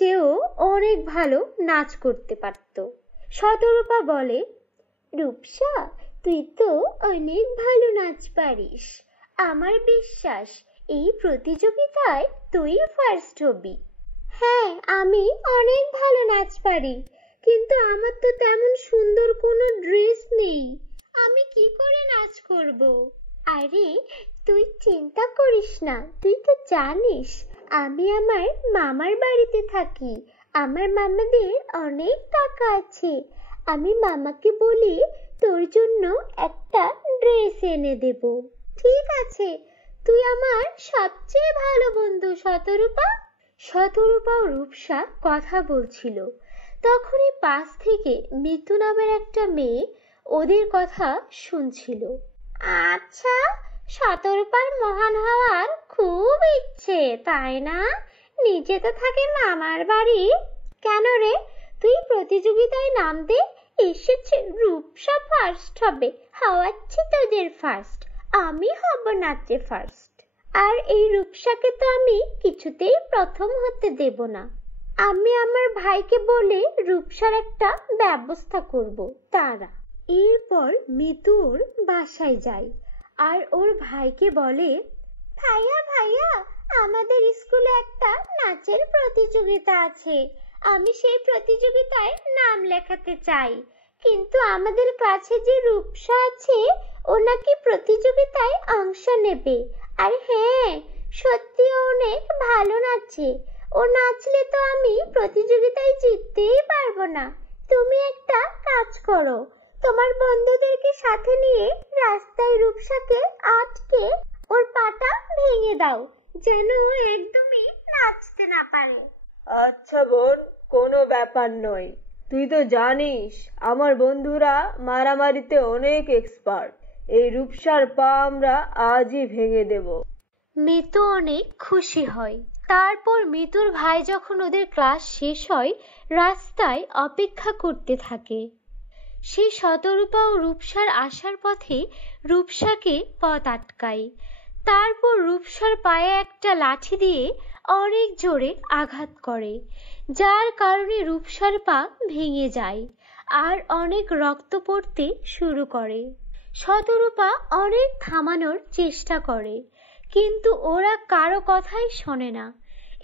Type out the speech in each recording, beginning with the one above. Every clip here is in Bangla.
চেয়েও অনেক ভালো নাচ করতে পারত। শতরূপা বলে, রূপসা, তুই তো অনেক ভালো নাচ পারিস। আমার বিশ্বাস এই প্রতিযোগিতায় তুই ফার্স্ট হবি। হ্যাঁ, আমি অনেক ভালো নাচ পারি, কিন্তু আমার তো তেমন সুন্দর কোনো ড্রেস নেই। আমি কি করে নাচ করব? আরে, তুই চিন্তা করিস না, তুই তো জানিস আমি আমার মামার বাড়িতে থাকি। আমার মামাদের অনেক টাকা আছে। আমি মামাকে বলি তোর জন্য একটা ড্রেস এনে দেব। ঠিক আছে, তুই আমার সবচেয়ে ভালো বন্ধু শতরূপা। শতরূপা ও রূপসা কথা বলছিল, তখনই পাশ থেকে মিতু নামের একটা মেয়ে ওদের কথা শুনছিল। আচ্ছা, শতরূপার মহান হওয়ার খুব ইচ্ছে, তাই না? নিজে তো থাকে মামার বাড়ি। কেন রে, তুই প্রতিযোগিতায় নামতে এসেছে? রূপসা ফার্স্ট হবে, হওয়াচ্ছি তোদের ফার্স্ট। আমি হব নাচে ফার্স্ট। আর এই রূপসাকে তো আমি কিছুতেই প্রথম হতে দেব না। আমি আমার ভাইকে বলে রূপসার একটা ব্যবস্থা করব, তারা। এরপর মিতু ওর বাসায় যায় আর ওর ভাইকে বলে, ভাইয়া ভাইয়া, আমাদের স্কুলে একটা নাচের প্রতিযোগিতা আছে। আমি সেই প্রতিযোগিতায় নাম লেখাতে চাই, কিন্তু আমাদের কাছে যে রূপসা আছে ও নাকি প্রতিযোগিতায় অংশ নেবে। আর হ্যাঁ, সত্যি অনেক ভালো নাচে। ও নাচলে তো আমি প্রতিযোগিতায় জিততেই পারবো না। তুমি একটা কাজ করো, তোমার বন্ধুদেরকে সাথে নিয়ে রাস্তায় রূপসাকে আটকে ওর পাটা ভেঙে দাও, যেন ও একদমই নাচতে না পারে। আচ্ছা বোন, কোনো ব্যাপার নয়। তুই তো জানিস আমার বন্ধুরা মারামারিতে অনেক এক্সপার্ট। এই রূপসার পা আমরা আজই ভেঙে দেব। মিতু অনেক খুশি হয়। তারপর মিতুর ভাই যখন ওদের ক্লাস শেষ হয়, রাস্তায় অপেক্ষা করতে থাকে। সে শতরূপা ও রূপসার আসার পথে রূপসাকে পথ আটকায়। তারপর রূপসার পায়ে একটা লাঠি দিয়ে অনেক জোরে আঘাত করে, যার কারণে রূপসার পা ভেঙে যায় আর অনেক রক্ত পড়তে শুরু করে। শতরূপা অনেক থামানোর চেষ্টা করে, কিন্তু ওরা কারো কথাই শোনে না।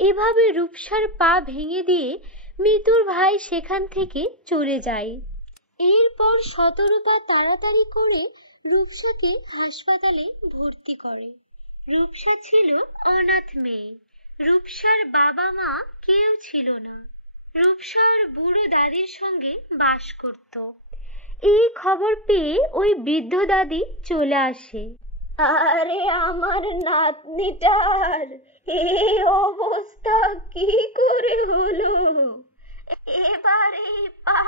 এভাবে রূপসার পা ভেঙে দিয়ে মিতুর ভাই সেখান থেকে চলে যায়। এরপর শতরূপা তাড়াতাড়ি করে রূপসাকে হাসপাতালে ভর্তি করে। রূপসা ছিল অনাথ মেয়ে। রূপসার বাবা মা কেউ ছিল না। রূপসা ওর বুড়ো দাদির সঙ্গে বাস করত। এই খবর পেয়ে ওই বৃদ্ধ দাদি চলে আসে। আরে আমার নাতনিটার এই অবস্থা কি করে হলো? এবার এই পা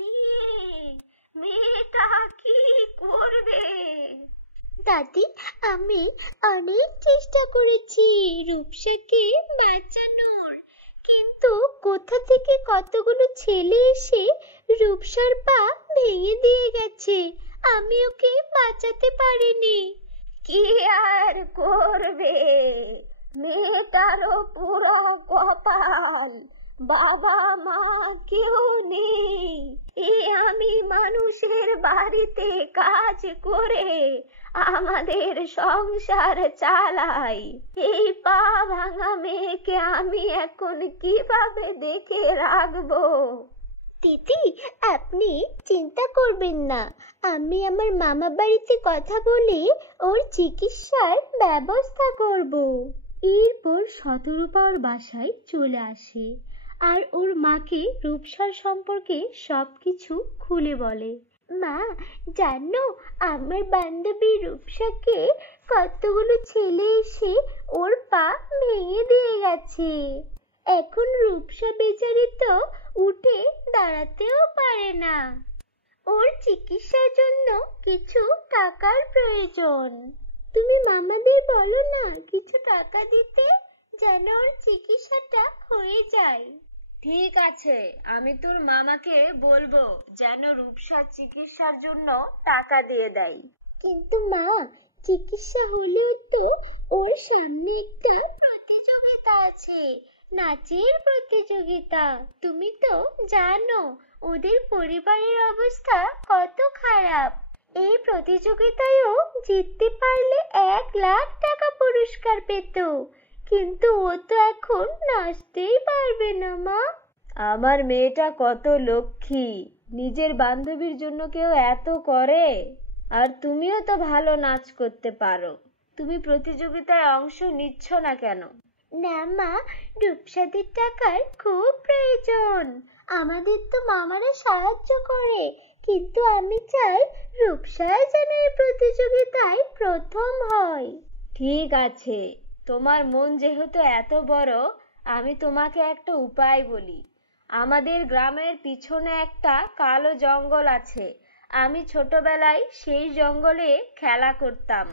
নিয়ে মেয়েটা কি করবে? দাদি, আমি অনেক চেষ্টা করেছি রূপসাকে বাঁচানোর, কিন্তু কোথা থেকে কতগুলো ছেলে এসে রূপসার পা ভেঙে দিয়ে গেছে। আমি ওকে বাঁচাতে পারিনি। কি আর করবে, মেয়েটারও পুরো কপাল। বাবা মা কেউ নেই। আমি মানুষের বাড়িতে কাজ করে আমাদের সংসার চালাই। এই পা ভাঙা মেয়েকে আমি এখন কিভাবে দেখে রাখবো? দিদি, আপনি চিন্তা করবেন না, আমি আমার মামা বাড়িতে কথা বলে ওর চিকিৎসার ব্যবস্থা করব। এরপর শতরূপা ওর বাসায় চলে আসে আর ওর মাকে রূপসার সম্পর্কে সবকিছু খুলে বলে। মা, জানো আমার বান্ধবী রূপসাকে কতগুলো ছেলে এসে ওর পা ভেঙে দিয়ে গেছে। এখন রূপসা বেচারি তো উঠে দাঁড়াতেও পারে না। ওর চিকিৎসার জন্য কিছু টাকার প্রয়োজন। তুমি মামাদের বলো না কিছু টাকা দিতে, যেন ওর চিকিৎসাটা হয়ে যায়। ঠিক আছে, আমি তোর মামাকে বলবো যেন রূপসার চিকিৎসার জন্য টাকা দিয়ে দেয়। কিন্তু মা, চিকিৎসা হলেও তো ওর সামনে একটা প্রতিযোগিতা আছে। নাচের প্রতিযোগিতা। তুমি তো জানো ওদের পরিবারের অবস্থা কত খারাপ। এই প্রতিযোগিতায়ও জিততে পারলে 1,00,000 টাকা পুরস্কার পেত, কিন্তু ও তো এখন নাচতেই পারবে না মা। আমার মেয়েটা কত লক্ষ্মী, নিজের বান্ধবীর জন্য কেউ এত করে। আর তুমিও তো ভালো নাচ করতে পারো, তুমি প্রতিযোগিতায় অংশ নিচ্ছ না কেন? না মা, রূপসাদের টাকার খুব প্রয়োজন। আমাদের তো মামারা সাহায্য করে, কিন্তু আমি চাই রূপসাই যেন এই প্রতিযোগিতায় প্রথম হয়। ঠিক আছে, তোমার মন যেহেতু এত বড়, আমি তোমাকে একটা উপায় বলি। আমাদের গ্রামের পিছনে একটা কালো জঙ্গল আছে। আমি ছোটবেলায় সেই জঙ্গলে খেলা করতাম।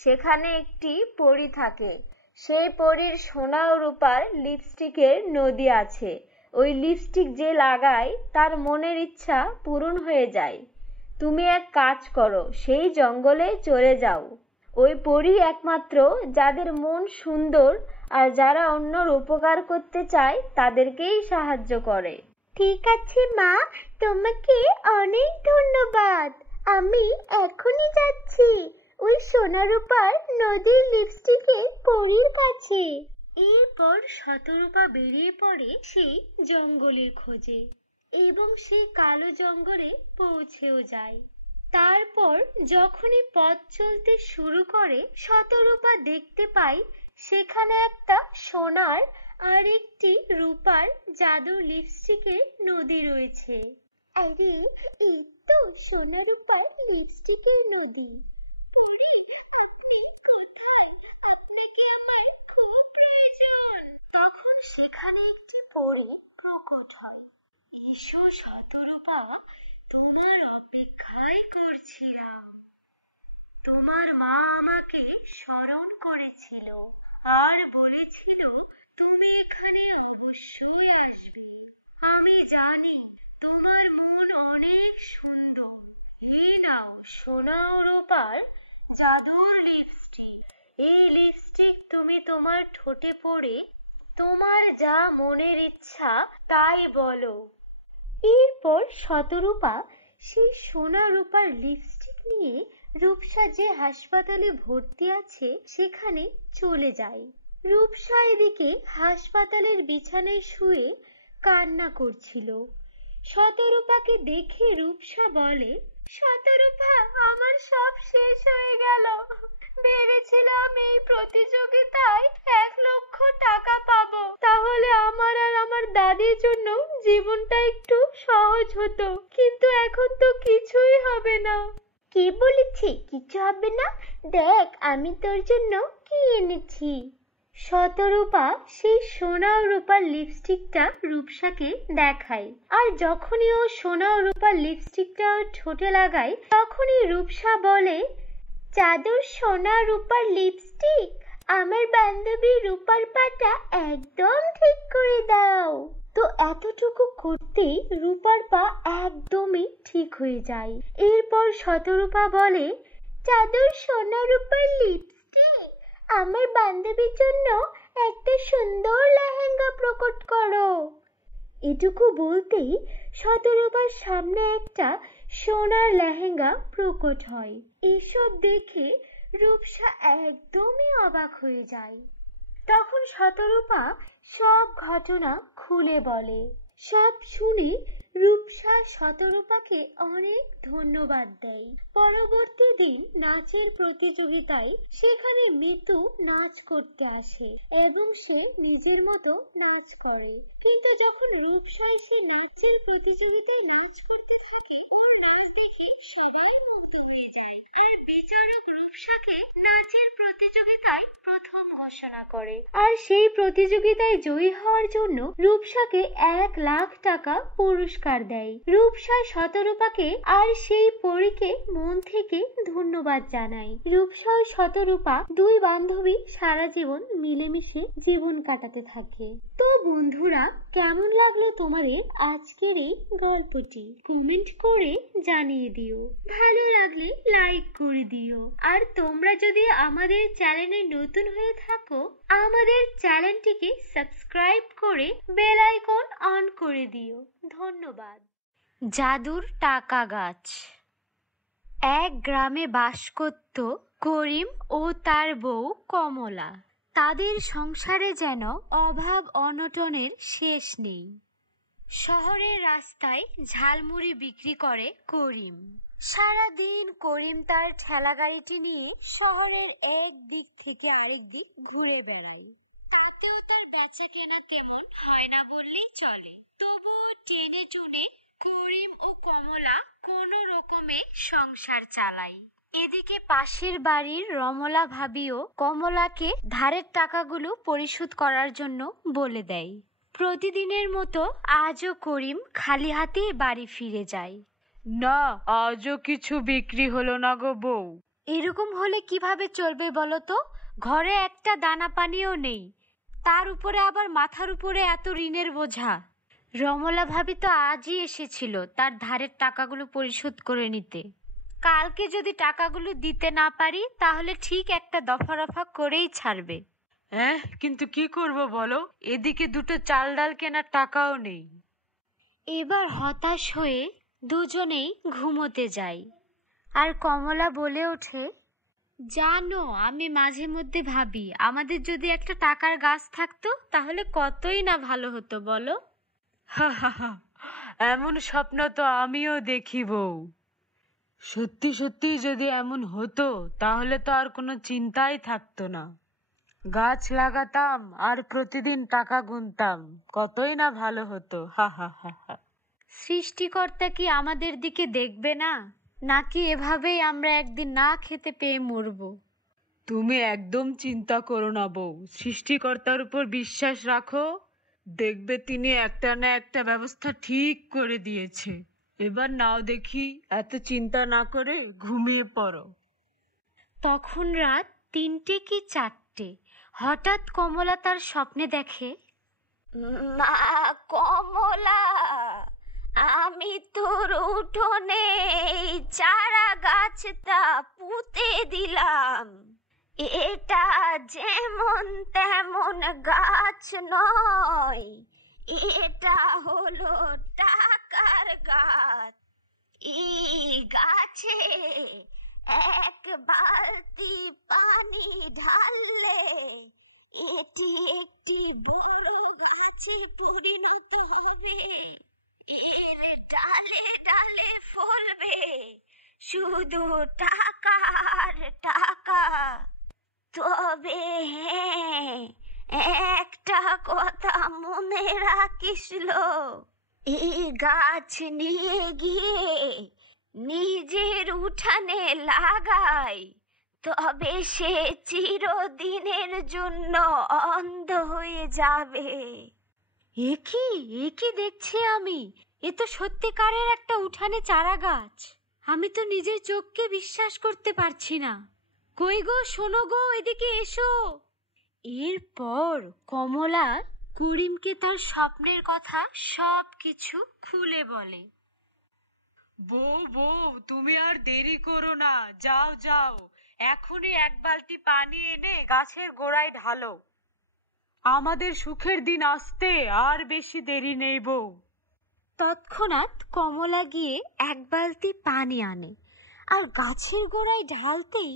সেখানে একটি পরী থাকে। সেই পরীর সোনা ও রূপার লিপস্টিকের নদী আছে। ওই লিপস্টিক যে লাগায় তার মনের ইচ্ছা পূরণ হয়ে যায়। তুমি এক কাজ করো, সেই জঙ্গলে চলে যাও। ওই পরী একমাত্র যাদের মন সুন্দর আর যারা অন্যর উপকার করতে চায় তাদেরকেই সাহায্য করে। ঠিক আছে মা, তোমাকে অনেক ধন্যবাদ। আমি এখনই যাচ্ছি ওই সোনা রূপার নদীর লিপস্টিকে পরীর কাছে। এরপর শতরূপা বেরিয়ে পড়ে সেই জঙ্গলের খোঁজে এবং সেই কালো জঙ্গলে পৌঁছেও যায়। তারপর যখনই পথ চলতে শুরু করে, শতরূপা দেখতে পায় সেখানে একটা সোনার আর একটি রূপার জাদুর লিপস্টিকের নদী রয়েছে। আরে, এই তো সোনা রূপার লিপস্টিকের নদী। আপনি কোথায়? আপনাকে আমার খুব প্রয়োজন। তখন সেখানে একটি পরী প্রকট হয়। এসো শতরূপা, তোমার অপেক্ষাই করছিলাম। তোমার মা আমাকে স্মরণ করেছিল আর বলেছিল তুমি এখানে অবশ্যই আসবে। আমি জানি তোমার মন অনেক সুন্দর। এই নাও সোনা ও রূপার জাদুর লিপস্টিক। এই লিপস্টিক তুমি তোমার ঠোঁটে পরে তোমার যা মনের ইচ্ছা তাই বলো। এরপর শতরূপা সেই সোনা রূপার লিপস্টিক নিয়ে রূপসা যে হাসপাতালে ভর্তি আছে সেখানে চলে যায়। রূপসা এদিকে হাসপাতালের বিছানায় শুয়ে কান্না করছিল। শতরূপাকে দেখে রূপসা বলে, শতরূপা, আমার সব শেষ হয়ে গেল। ভেবেছিলাম এই প্রতিযোগিতায় 1,00,000 টাকা পাবো, তাহলে আমার আর আমার দাদির জন্য জীবনটা একটু সহজ হতো, কিন্তু এখন তো কিছুই হবে না। কে বলেছে কিছু হবে না? দেখ আমি তোর জন্য কি এনেছি। শতরূপা সেই সোনা ও রূপার লিপস্টিকটা রূপসাকে দেখায়, আর যখনই ও সোনা ও রূপার লিপস্টিকটা ওর ঠোঁটে লাগায় তখনই রূপসা বলে, জাদুর সোনা রূপার লিপস্টিক, আমার বান্ধবী রূপার পাটা একদম ঠিক করে দাও। তো এতটুকু করতেই রূপার পা একদমই ঠিক হয়ে যায়। এরপর শতরূপা বলে, জাদুর সোনা রূপার লিপস্টিক, আমার বান্ধবীর জন্য একটা সুন্দর লেহেঙ্গা প্রকট করো। এটুকু বলতেই শতরূপার সামনে একটা সোনার লেহেঙ্গা প্রকট হয়। এসব দেখে রূপসা একদমই অবাক হয়ে যায়। তখন শতরূপা সব ঘটনা খুলে বলে। সব শুনে রূপসা শতরূপাকে অনেক ধন্যবাদ দেয়। পরবর্তী দিন নাচের প্রতিযোগিতায় সেখানে মিতু নাচ করতে আসে এবং সে নিজের মতো নাচ করে। কিন্তু যখন রূপসা এসে নাচের প্রতিযোগিতায় নাচ করতে থাকে, ওর নাচ দেখে সবাই মুগ্ধ হয়ে যায় আর বিচারক রূপসাকে নাচের প্রতিযোগিতায় প্রথম ঘোষণা করে। আর সেই প্রতিযোগিতায় জয়ী হওয়ার জন্য রূপসাকে 1,00,000 টাকা পুরস্কার পুরস্কার দেয়। রূপসা শতরূপাকে আর সেই পরীকে মন থেকে ধন্যবাদ জানায়। রূপসা ও শতরূপা দুই বান্ধবী সারা জীবন মিলেমিশে জীবন কাটাতে থাকে। তো বন্ধুরা, কেমন লাগলো তোমাদের আজকের এই গল্পটি? কমেন্ট করে জানিয়ে দিও। ভালো লাগলে লাইক করে দিও। আর তোমরা যদি আমাদের চ্যানেলে নতুন হয়ে থাকো, আমাদের চ্যানেলটিকে সাবস্ক্রাইব করে বেল আইকন অন করে দিও। ধন্যবাদ। জাদুর টাকা গাছ। এক গ্রামে বাস করত করিম ও তার বউ কমলা। তাদের সংসারে যেন অভাব অনটনের শেষ নেই। শহরের রাস্তায় ঝালমুড়ি বিক্রি করে করিম। সারাদিন করিম তার ঠেলা গাড়িটি নিয়ে শহরের এক দিক থেকে আরেক দিক ঘুরে বেড়ায়। তাতেও তার বেচা কেনা তেমন হয় না বললেই চলে। তবুও টেনে টুনে করিম ও কমলা কোনো রকমে সংসার চালায়। এদিকে পাশের বাড়ির রমলা ভাবিও কমলাকে ধারের টাকাগুলো পরিশোধ করার জন্য বলে দেয়। প্রতিদিনের মতো আজও করিম খালি হাতেই বাড়ি ফিরে যায়। না, আজও কিছু বিক্রি হলো না গো বউ। এরকম হলে কিভাবে চলবে বলো তো? ঘরে একটা দানা পানিও নেই, তার উপরে আবার মাথার উপরে এত ঋণের বোঝা। রমলা ভাবি তো আজই এসেছিল তার ধারের টাকাগুলো পরিশোধ করে নিতে। কালকে যদি টাকাগুলো দিতে না পারি তাহলে ঠিক একটা দফা রফা করেই ছাড়বে। হ্যাঁ, কিন্তু কি করব বলো, এদিকে দুটো চাল ডাল কেনার টাকাও নেই। এবার হতাশ হয়ে দুজনেই ঘুমোতে যায়। আর কমলা বলে ওঠে, জানো, আমি মাঝে মধ্যে ভাবি আমাদের যদি একটা টাকার গাছ থাকতো তাহলে কতই না ভালো হতো বলো। এমন স্বপ্ন তো আমিও দেখি বউ। সত্যি সত্যি যদি এমন হতো তাহলে তো আর কোনো চিন্তাই থাকতো না। গাছ লাগাতাম আর প্রতিদিন টাকা গুনতাম, কতই না ভালো হতো। সৃষ্টিকর্তা কি আমাদের দিকে দেখবে না, নাকি এভাবেই আমরা একদিন না খেতে পেয়ে মরব? তুমি একদম চিন্তা করো না বউ, সৃষ্টিকর্তার উপর বিশ্বাস রাখো, দেখবে তিনি একটা না একটা ব্যবস্থা ঠিক করে দিয়েছে। এবার নাও দেখি, এত চিন্তা না করে ঘুমিয়ে পড়ো। তখন রাত ৩টে কি ৪টে। হঠাৎ কমলা তার স্বপ্নে দেখে, মা কমলা, আমি তোর উঠোনে এই চারা গাছটা পুঁতে দিলাম। এটা যেমন তেমন গাছ নয়, এটা হলো টাকার গাছ। এই গাছে এক বালতি পানি ঢাললে এটি একটি বড় গাছে পরিণত হবে। এর ডালে ডালে ফলবে শুধু টাকা আর টাকা। তবে হ্যাঁ, একটা কথা মনে রাখিস, এই গাছ নিয়ে গিয়ে নিজের উঠানে লাগাই, তবে সে চিরদিনের জন্য অন্ধ হয়ে যাবে। এ কি দেখছি আমি? এ তো সত্যিকারের একটা উঠানে চারা গাছ। আমি তো নিজের চোখকে বিশ্বাস করতে পারছি না। কই গো, শোনো গো, এদিকে এসো। এরপর কমলা করিমকে তার স্বপ্নের কথা সব কিছু খুলে বলে। বউ বউ, তুমি আর দেরি করো না, যাও যাও, এখনই এক বালতি পানি এনে গাছের গোড়ায় ঢালো। আমাদের সুখের দিন আসতে আর বেশি দেরি নেই বউ। তৎক্ষণাৎ কমলা গিয়ে এক বালতি পানি আনে আর গাছের গোড়ায় ঢালতেই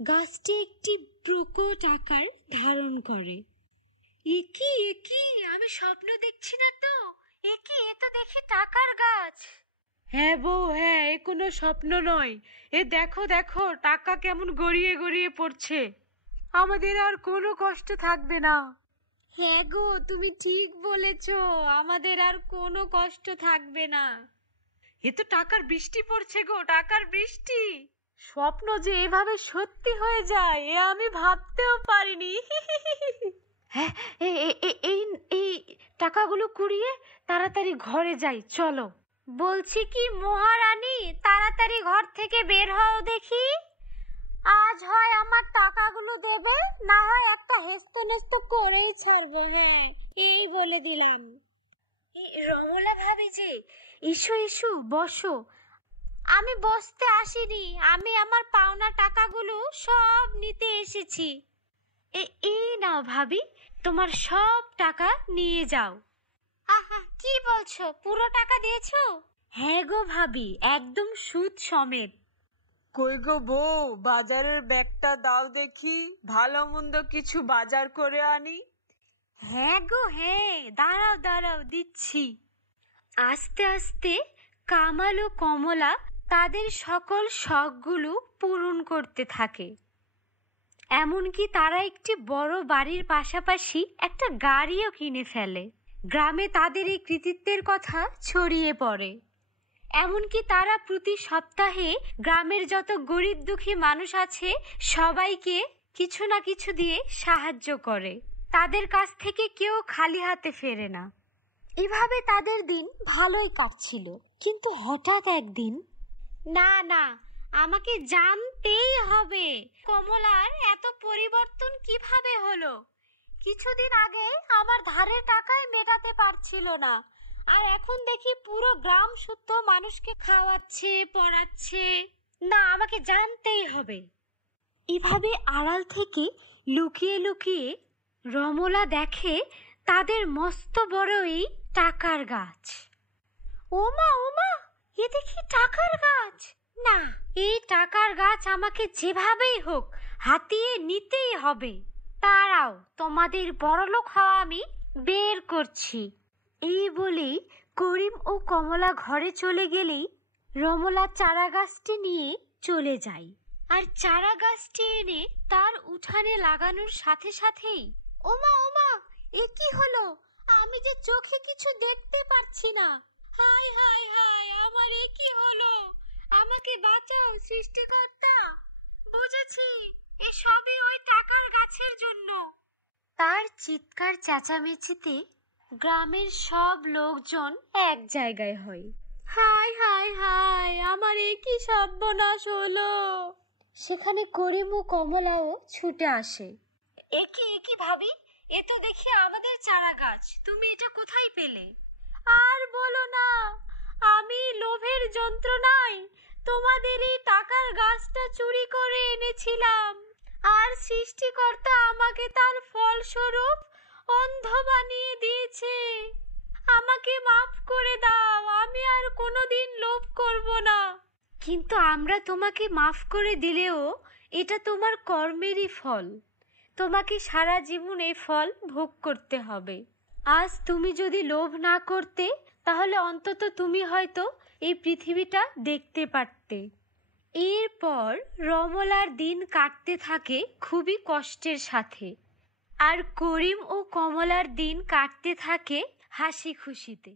গাছটি একটি প্রকট আকার ধারণ করে। একি আমি স্বপ্ন দেখছি না তো? এ তো দেখি টাকার গাছ। হ্যাঁ বউ, হ্যাঁ, এ কোনো স্বপ্ন নয়। এ দেখো দেখো, টাকা কেমন গড়িয়ে গড়িয়ে পড়ছে। আমাদের আর কোনো কষ্ট থাকবে না। হ্যাঁ গো, তুমি ঠিক বলেছ, আমাদের আর কোনো কষ্ট থাকবে না। এ তো টাকার বৃষ্টি পড়ছে গো, টাকার বৃষ্টি। স্বপ্ন যে এভাবে সত্যি হয়ে যায় এ আমি ভাবতেও পারিনি। হ্যাঁ, এই টাকাগুলো কুড়িয়ে তাড়াতাড়ি ঘরে যাই, চলো। বলছি কি মহারানী, তাড়াতাড়ি ঘর থেকে বের হও দেখি। আজ হয় আমার টাকাগুলো দেবে, না হয় একটা হেস্তনেস্ত করেই ছাড়বো। হ্যাঁ, এই বলে দিলাম। রমলা ভাবি যে, এসো এসো বসো। আমি বসতে আসিনি, আমি আমার পাওনা টাকাগুলো সব নিতে এসেছি। এই নাও ভাবি, তোমার সব টাকা নিয়ে যাও। আহা, কি বলছো, পুরো টাকা দিয়েছো? হ্যাঁ গো ভাবি, একদম সুদ সমেত। কই গো বউ, বাজারের ব্যাগটা দাও দেখি, ভালো মন্দ কিছু বাজার করে আনি। হ্যাঁ গো হ্যাঁ, দাঁড়াও দাঁড়াও, দিচ্ছি। আস্তে আস্তে কামাল ও কমলা তাদের সকল শখগুলো পূরণ করতে থাকে। এমনকি তারা একটি বড় বাড়ির পাশাপাশি একটা গাড়িও কিনে ফেলে। গ্রামে তাদের এই কৃতিত্বের কথা ছড়িয়ে পড়ে। এমনকি তারা প্রতি সপ্তাহে গ্রামের যত গরিব দুঃখী মানুষ আছে সবাইকে কিছু না কিছু দিয়ে সাহায্য করে। তাদের কাছ থেকে কেউ খালি হাতে ফেরে না। এভাবে তাদের দিন ভালোই কাটছিল, কিন্তু হঠাৎ একদিন, না না, আমাকে জানতেই হবে কমলার এত পরিবর্তন কিভাবে হলো। কিছুদিন আগে আমার ধারের টাকায় মেটাতে পারছিল না, আর এখন দেখি পুরো গ্রাম শুদ্ধ মানুষকে খাওয়াচ্ছে, পড়াচ্ছে। না, আমাকে জানতেই হবে। এভাবে আড়াল থেকে লুকিয়ে লুকিয়ে রমলা দেখে তাদের মস্ত বড় এই টাকার গাছ। ওমা ওমা, এ দেখি টাকার গাছ। না, এই টাকার গাছ আমাকে যেভাবেই হোক হাতিয়ে নিতেই হবে। তারাও, তোমাদের বড়লোক হওয়া আমি বের করছি। এই বলেই করিম ও কমলা ঘরে চলে গেলেই রমলা চারা গাছটি নিয়ে চলে যায়। আর চারা গাছটি এনে তার উঠানে লাগানোর সাথে সাথেই, ওমা ওমা, এ কি হলো? আমি যে চোখে কিছু দেখতে পাচ্ছি না। হায় হায় হায়, আমার এ কি হলো? আমাকে বাঁচাও সৃষ্টিকর্তা। বুঝেছি, এ সবই ওই টাকার গাছের জন্য। তার চিৎকার চেঁচামেচিতে গ্রামের সব লোকজন এক জায়গায় হয়। হায় হায় হায়, আমার এ কি সর্বনাশ হলো! সেখানে করিম ও কমলাও ছুটে আসে। একি ভাবি, এ তো দেখি আমাদের চারা গাছ, তুমি এটা কোথায় পেলে? আর বলো না, আমি লোভের যন্ত্রণায় তোমাদের এই টাকার গাছটা চুরি করে এনেছিলাম, আর সৃষ্টিকর্তা আমাকে তার ফলস্বরূপ অন্ধ বানিয়ে দিয়েছে। আমাকে মাফ করে দাও, আমি আর কোনোদিন লোভ করব না। কিন্তু আমরা তোমাকে মাফ করে দিলেও এটা তোমার কর্মেরই ফল। তোমাকে সারা জীবন এই ফল ভোগ করতে হবে। আজ তুমি যদি লোভ না করতে, তাহলে অন্তত তুমি হয়তো এই পৃথিবীটা দেখতে পারতে। এরপর রমলার দিন কাটতে থাকে খুবই কষ্টের সাথে, আর করিম ও কমলার দিন কাটতে থাকে হাসি খুশিতে।